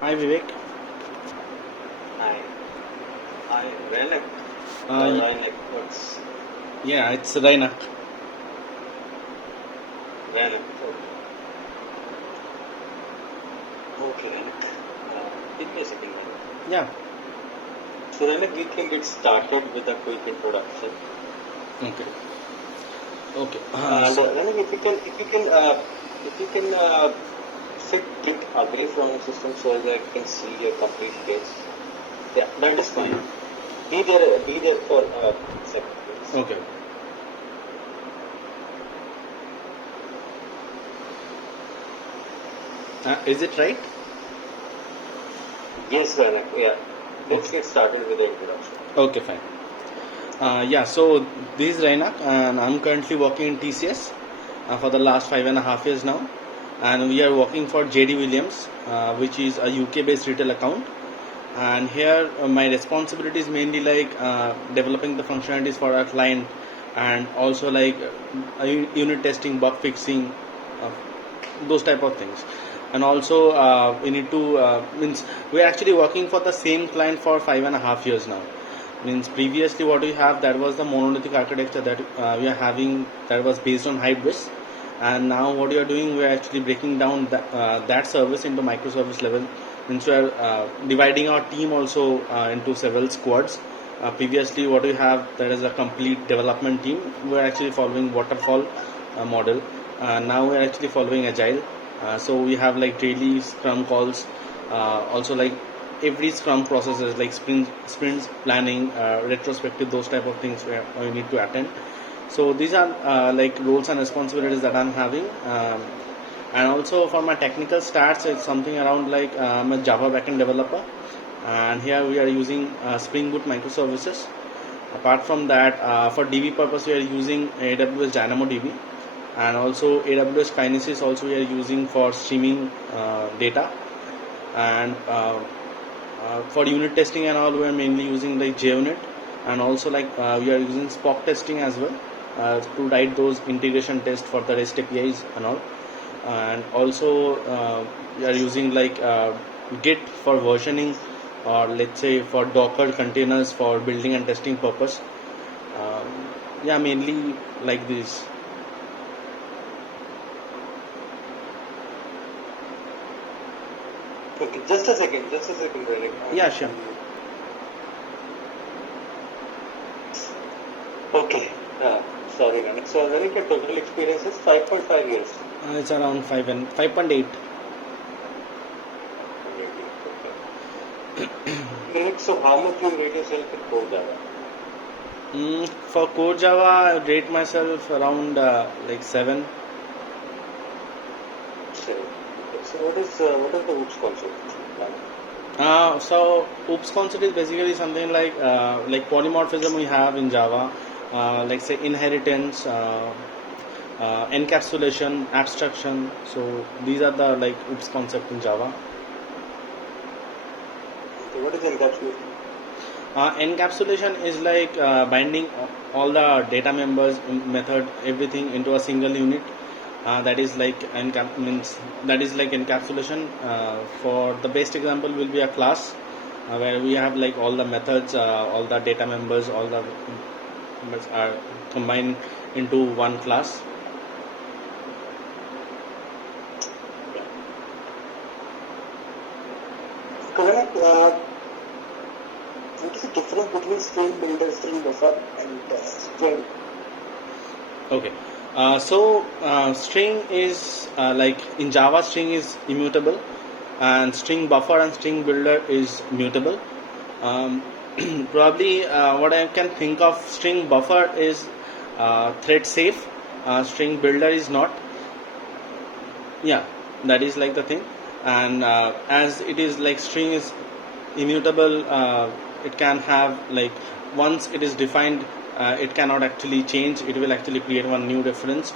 Hi Vivek. Hi. Hi, Renek. Or Uh, Renek, what's yeah, it's Rainak. Renek? Okay, Renek. Give me a second, Renek. Yeah. So, Renek, we can get started with a quick introduction. Okay. Okay. And Renek, if you can sit it away from the system so that I can see your complete face. Yeah, that is fine. Be there for a second, please. Okay. Is it right? Yes, Renek. Yeah. Let's Okay. get started with the introduction. Okay, fine. Yeah. So this is Rainak, and I'm currently working in TCS for the last 5.5 years now, and we are working for JD Williams, which is a UK-based retail account. And here my responsibility is mainly like developing the functionalities for our client, and also like unit testing, bug fixing, uh, those type of things. And also we need to means we're actually working for the same client for 5.5 years now. Means previously what we have, that was the monolithic architecture that we are having, that was based on Hybris. And now what we are doing, we are actually breaking down that service into microservice level. Means we are dividing our team also into several squads. Previously what we have, that is a complete development team. We are actually following waterfall model. Now we are actually following agile. So we have like daily scrum calls, also like every scrum process is like sprints planning, retrospective, those type of things where we need to attend. So these are like roles and responsibilities that I'm having. And also for my technical stats, it's something around like I'm a Java backend developer, and here we are using Springboot microservices. Apart from that, for DB purpose, we are using AWS DynamoDB, and also AWS Kinesis also we are using for streaming data. And for unit testing and all, we are mainly using like JUnit, and also like we are using Spock testing as well to write those integration tests for the REST APIs and all. And also we are using like Git for versioning, or let's say for Docker containers for building and testing purpose. Yeah, mainly like this. Okay, just a second, Renek. Yeah, sure. Okay. Sorry, Renek. So, Renek, your total experience is 5.5 years. It's around 5.8. Renek, so how much you rate yourself in core Java? For core Java, I rate myself around like 7. So, what is the OOPS concept? So OOPS concept is basically something like polymorphism we have in Java, like say inheritance, encapsulation, abstraction. So these are the like OOPS concept in Java. Okay, what is encapsulation? Encapsulation is like binding all the data members, method, everything into a single unit. That is like that is like encapsulation. For the best example will be a class where we have like all the methods, all the data members, all the members are combined into one class. Correct. What is the difference between string builder, string buffer, and string? Okay. So string is like in Java, string is immutable, and string buffer and string builder is mutable. Um, Probably what I can think of, string buffer is thread safe, string builder is not. Yeah, that is like the thing. And as it is like string is immutable, it can have like once it is defined, it cannot actually change. It will actually create one new reference.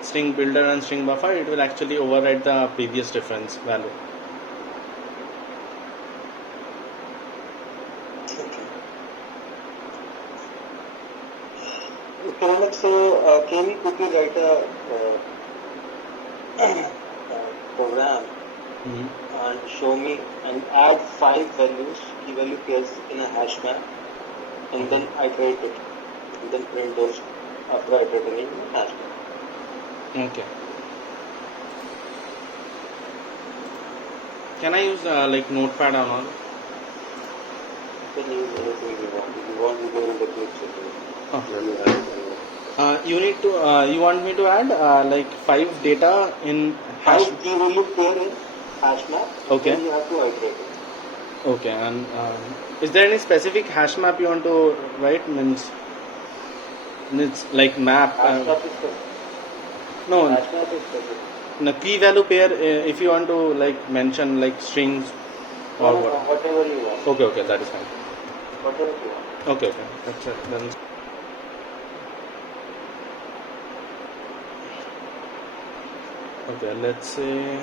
String builder and string buffer, it will actually override the previous reference value. Okay, so can we quickly write a program and show me and add 5 values, key value pairs in a hash map, and then iterate it, and then print those after iterating in a hash map. Okay. Can I use like Notepad or all? You can use anything you want. If you want, you go in the Eclipse. Okay. You have it. You need to. You want me to add like 5 data in hash? 5 key value pair in hash map. Okay. Then you have to iterate it. Okay. And is there any specific hash map you want to write? Means it's like map. Hash map is specific. No. Hash map is specific. The key value pair. If you want to like mention like strings or No, what? whatever you want. Okay. Okay. That is fine. Whatever you want. Okay. Okay. That's it. Then. Okay. Let's say.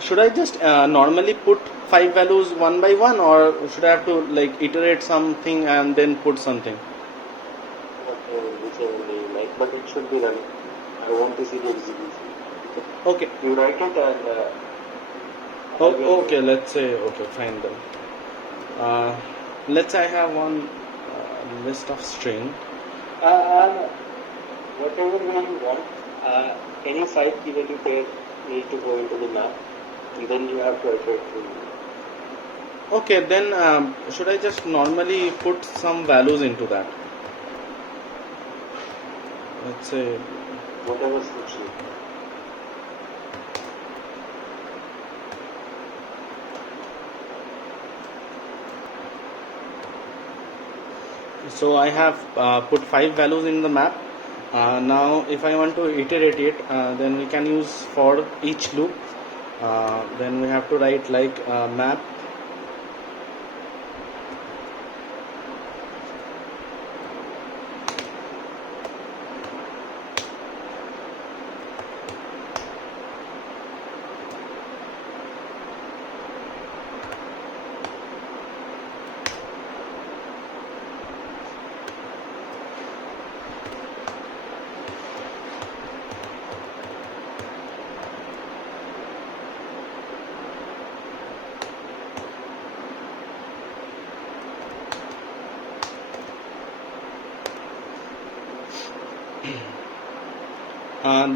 Should I just normally put 5 values one by one, or should I have to like iterate something and then put something? Whichever way you like, but it should be running. I want to see the execution. Okay. You write it and. Okay. Let's say okay. Fine then. Let's say I have one list of string. Whatever way you want, any 5 key value pair need to go into the map, and then you have to iterate through. Okay. Then should I just normally put some values into that? Let's say. Whatever suits you. So I have put 5 values in the map. Now if I want to iterate it, then we can use for each loop. Then we have to write like map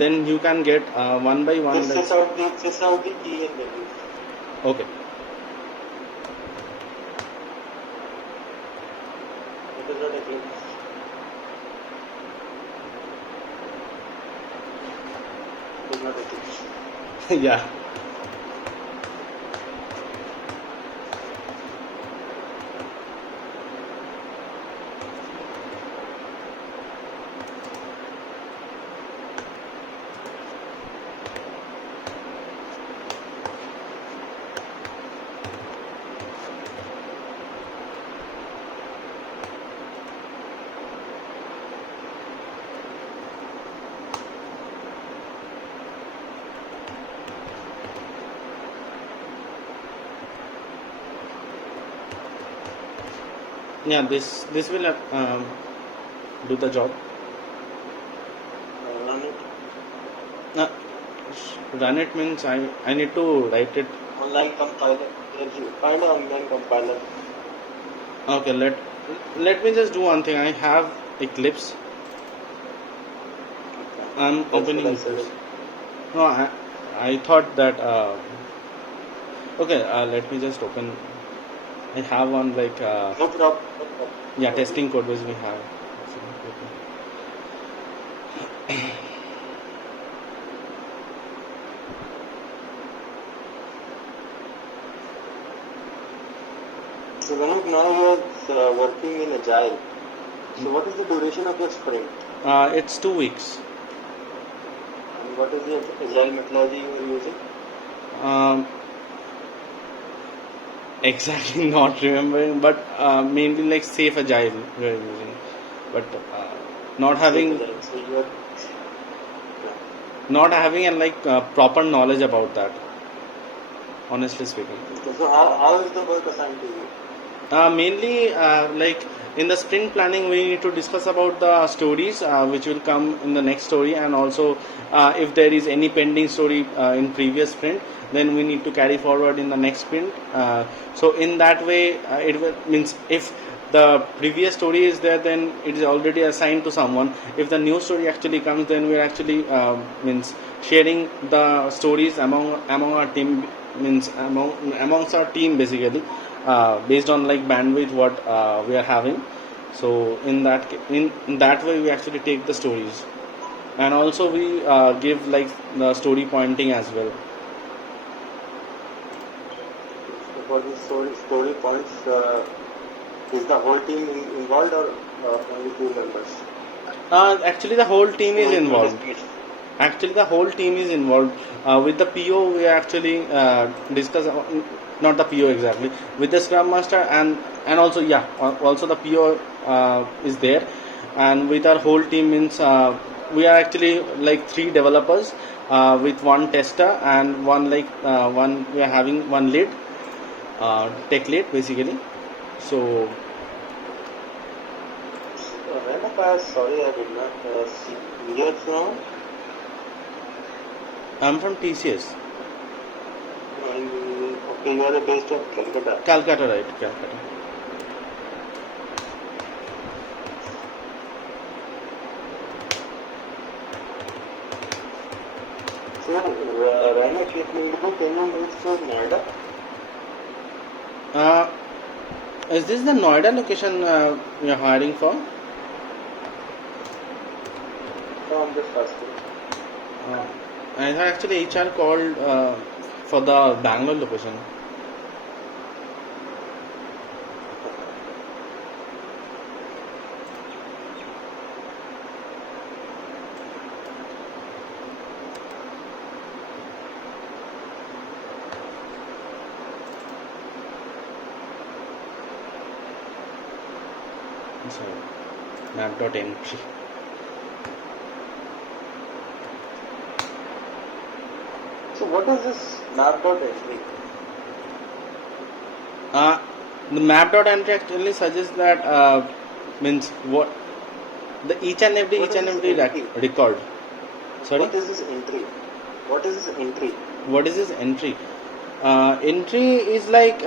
then you can get one by one. This out the key and value. Okay. It is not Eclipse. It is not Eclipse. Yeah. Yeah. This will do the job. Run it. Uh, Run it means I need to write it. Online compiler. Find an online compiler. Okay, let me just do one thing. I have Eclipse. I'm opening Eclipse. No, I thought that. Okay, let me just open. I have one like. No problem. Yeah, testing code which we have. So when now you are working in Agile, so what is the duration of your sprint? It's 2 weeks. And what is the Agile methodology you are using? Exactly not remembering, but mainly like safe agile we are using, but not having So you are, not having a like proper knowledge about that. Honestly speaking. so how is the work assigned to you? Mainly, like in the sprint planning, we need to discuss about the stories which will come in the next story, and also if there is any pending story in previous sprint, then we need to carry forward in the next sprint. So in that way, it will, means if the previous story is there, then it is already assigned to someone. If the new story actually comes, then we are actually means sharing the stories among our team, means amongst our team basically, based on like bandwidth what we are having. So in that way we actually take the stories, and also we give like the story pointing as well. For these story points, is the whole team involved or only few members? Actually the whole team is Story point involved. is Actually the whole team is involved. With the PO we actually discuss, not the PO exactly, with the scrum master, and also also the PO is there, and with our whole team means we are actually like 3 developers with 1 tester and one we are having 1 lead, tech lead basically. So sorry, I did not see. You're from? I'm from TCS, Okay, you are based of Calcutta. Calcutta, right? Calcutta. So, Raina, can you move to Noida? Uh, is this the Noida location we are hiring for? No, I'm just asking. I had actually HR called for the Bangalore location. So, map.entry. So, what is this map.entry? The map.entry actually suggests that means what the each and every record. Sorry. What is this entry? What is this entry? What is this entry? Entry is like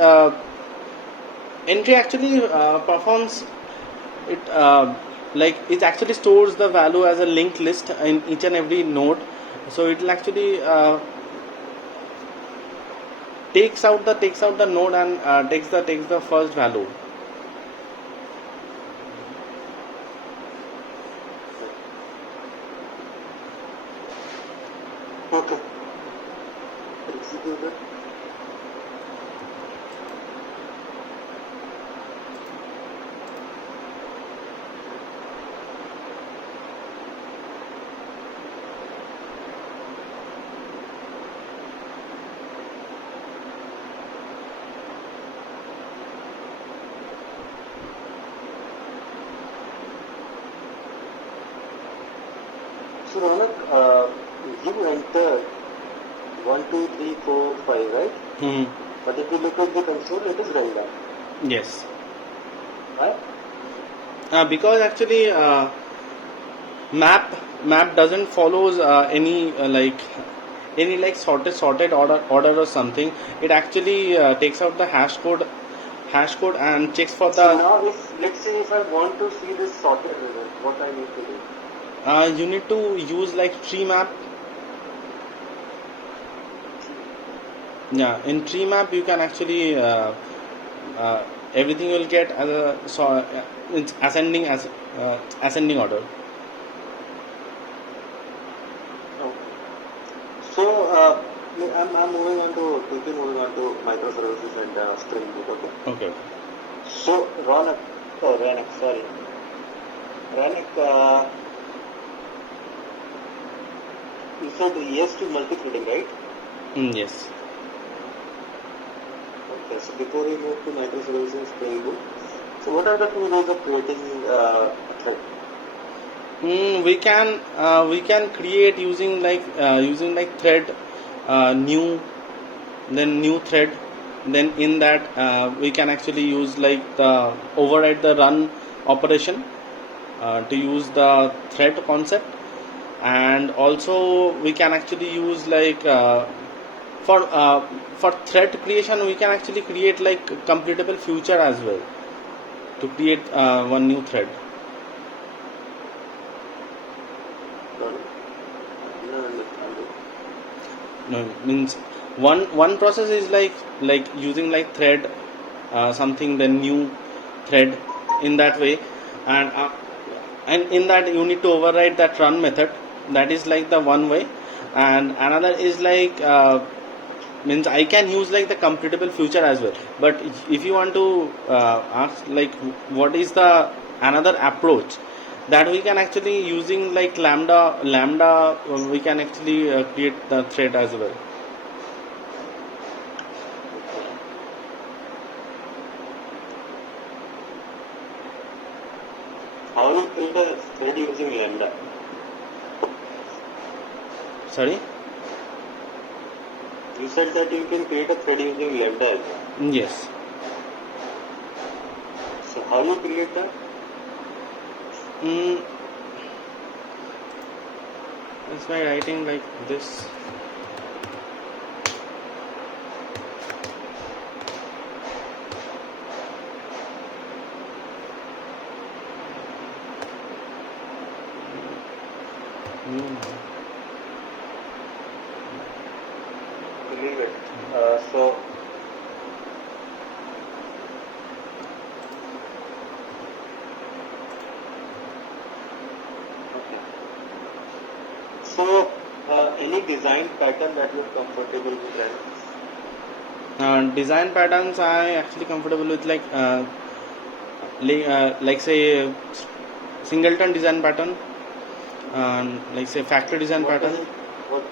entry actually performs it like it actually stores the value as a linked list in each and every node. So it will actually takes out the node and takes the first value. Okay. Execute it. So, Ronak, you entered 1, 2, 3, 4, 5, right? But if you look at the console, it is random. Yes. Right? Because actually map doesn't follows any like sorted order or something. It actually takes out the hash code and checks for So the now, if let's say if I want to see this sorted result, what I need to do? you need to use like tree map. Yeah, in tree map you can actually everything will get as a it's ascending order. Okay. So I'm moving on to quickly moving on to microservices and Springboot. Okay. Okay. So Ranak, you said yes to multi-threading, right? Yes. Okay. So before we move to microservices and Springboot, so what are the 2 ways of creating a thread? We can create using like thread new, then new thread, then in that we can actually use like the override the run operation to use the thread concept, and also we can actually use like for thread creation we can actually create like completable future as well to create one new thread. No, means one process is like using like thread something then new thread in that way, and in that you need to override that run method. That is like the one way, and another is like means I can use like the completable future as well. But if you want to ask like what is the another approach, that we can actually using like lambda we can actually create the thread as well. How you build a thread using lambda? Sorry. You said that you can create a thread using lambda as well. Yes. So how you create that? It's by writing like this. Leave it. So okay. So any design pattern that you're comfortable with? Design patterns I actually comfortable with like say singleton design pattern, and like say factory design What pattern. is it? What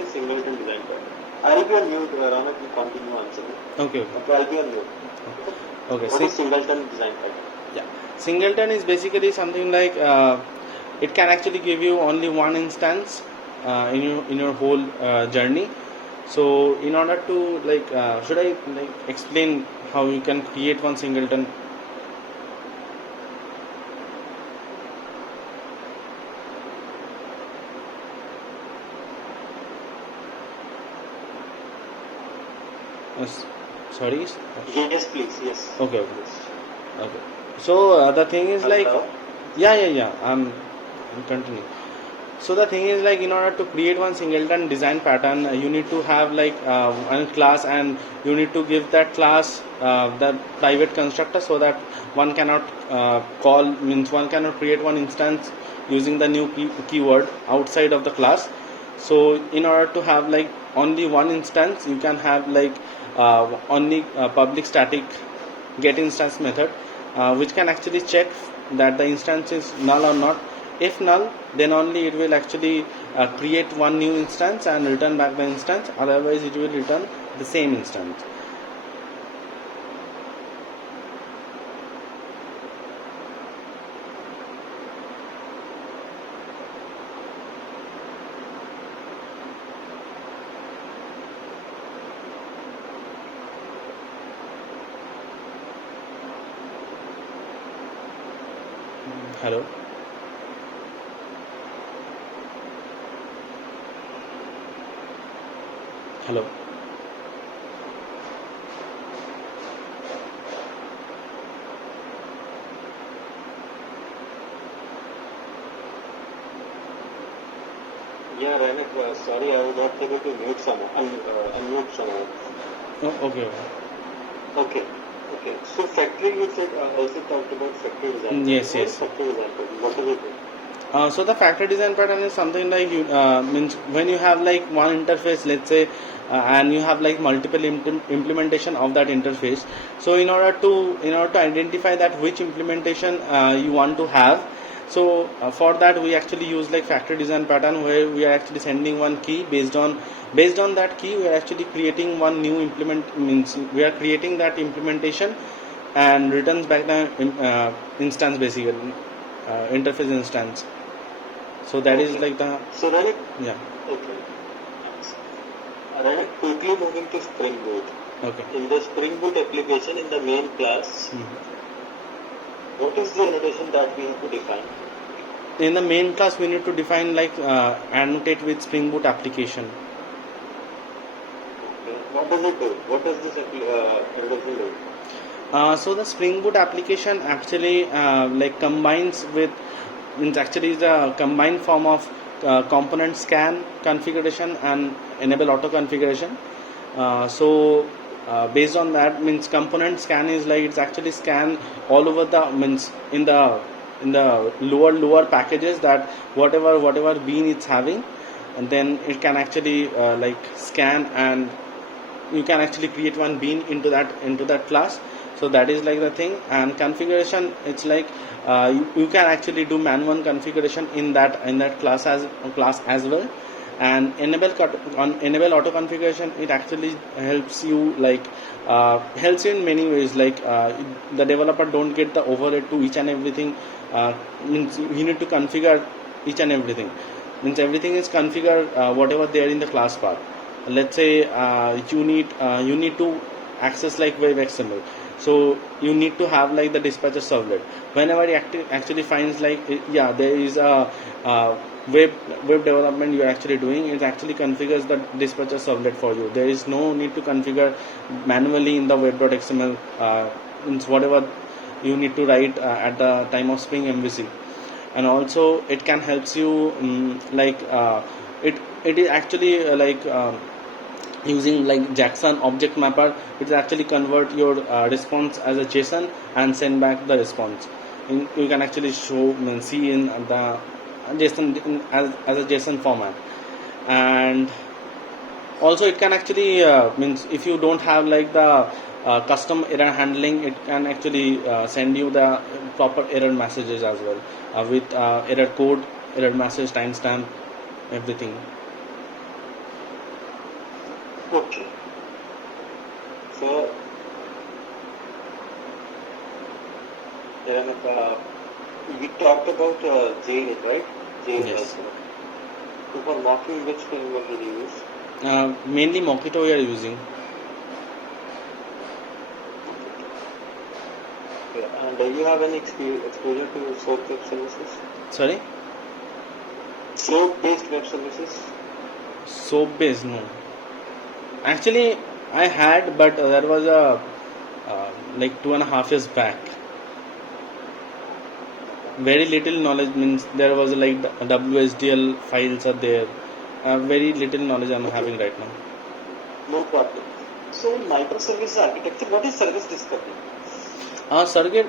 is singleton design pattern? I'll be on mute, Ranak, you continue answering. Okay. Okay, I'll be on mute. Okay. What is singleton design pattern? Yeah, singleton is basically something like it can actually give you only one instance in your whole journey. So in order to like should I like explain how you can create one singleton? Sorry. Yes, please. Yes. Okay. Yes. Okay. So the thing is like, Hello? yeah. I'm continuing. So the thing is like in order to create one singleton design pattern, you need to have like one class, and you need to give that class the private constructor, so that one cannot one cannot create one instance using the new keyword outside of the class. So in order to have like only one instance, you can have like only public static get instance method, which can actually check that the instance is null or not. If null, then only it will actually create one new instance and return back the instance, otherwise it will return the same instance. Hello. Hello. Yeah, Ranak, sorry, I was not able to mute someone. Unmute someone. Oh, okay. Okay. Okay. So factory, you said also talked about factory design. Yes, What is yes. factory design? What is it? So the factory design pattern is something like you means when you have like one interface, let's say, and you have like multiple implementation of that interface. So in order to identify that which implementation you want to have, so for that we actually use like factory design pattern, where we are actually sending one key. Based on that key, we are actually creating one new means we are creating that implementation and returns back the instance, basically interface instance. So that is like the So Ranak, yeah. okay. Ranak, quickly moving to Springboot. Okay. In the Springboot application, in the main class, what is the annotation that we have to define? In the main class, we need to define like annotate with Spring Boot application. Okay. What does it do? What does this annotation do? So the Spring Boot application actually like combines with, means actually is a combined form of component scan configuration and enable auto configuration. Based on that, means component scan is like it's actually scan all over the, means in the lower packages, that whatever bean it's having, and then it can actually like scan, and you can actually create one bean into that class. So that is like the thing. And configuration, it's like you can actually do manual configuration in that class as well. And enable auto configuration, it actually helps you like helps you in many ways, like the developer don't get the overhead to each and everything. Means you need to configure each and everything, means everything is configured whatever there in the class path. Let's say you need to access like web XML, so you need to have like the dispatcher servlet. Whenever it actually finds like there is a web development you are actually doing, it actually configures the dispatcher servlet for you. There is no need to configure manually in the web.xml, means whatever you need to write at the time of Spring MVC. And also it can helps you it is actually using like Jackson object mapper. It actually convert your response as a JSON and send back the response. You can actually see in the JSON as a JSON format. And also it can actually means if you don't have like the custom error handling, it can actually send you the proper error messages as well, with error code, error message, timestamp, everything. Okay. So, we talked about JUnit, right? JUnit Yes. also. So for mocking, which framework did you use? Mainly Mockito we are using. Okay. And do you have any exposure to SOAP web services? Sorry? SOAP-based web services? Soap based, no. Actually, I had, but there was a like 2.5 years back. Very little knowledge, means there was like the WSDL files are there. Very little knowledge I'm having right now. No problem. So in microservice architecture, what is service discovery?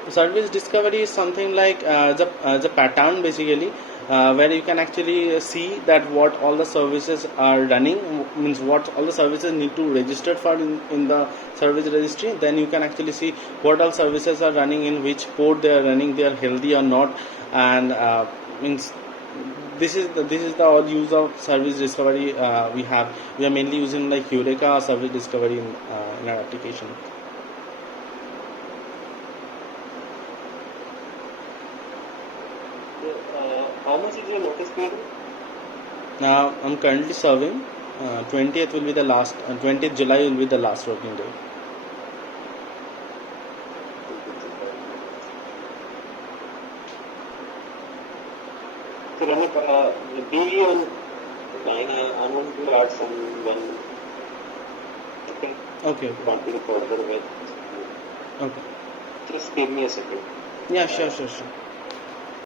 Service discovery is something like the pattern basically, where you can actually see that what all the services are running, means what all the services need to register for in the service registry. Then you can actually see what all services are running, in which port they are running, they are healthy or not. And means this is the all use of service discovery. We are mainly using like Eureka service discovery in our application. How much is your notice period? Now I'm currently serving. 20th will be the last. 20th July will be the last working day. So Ramit, be on the line. I want to add one. Okay. Okay. Continue further with. Okay. Just give me a second. Yeah, sure.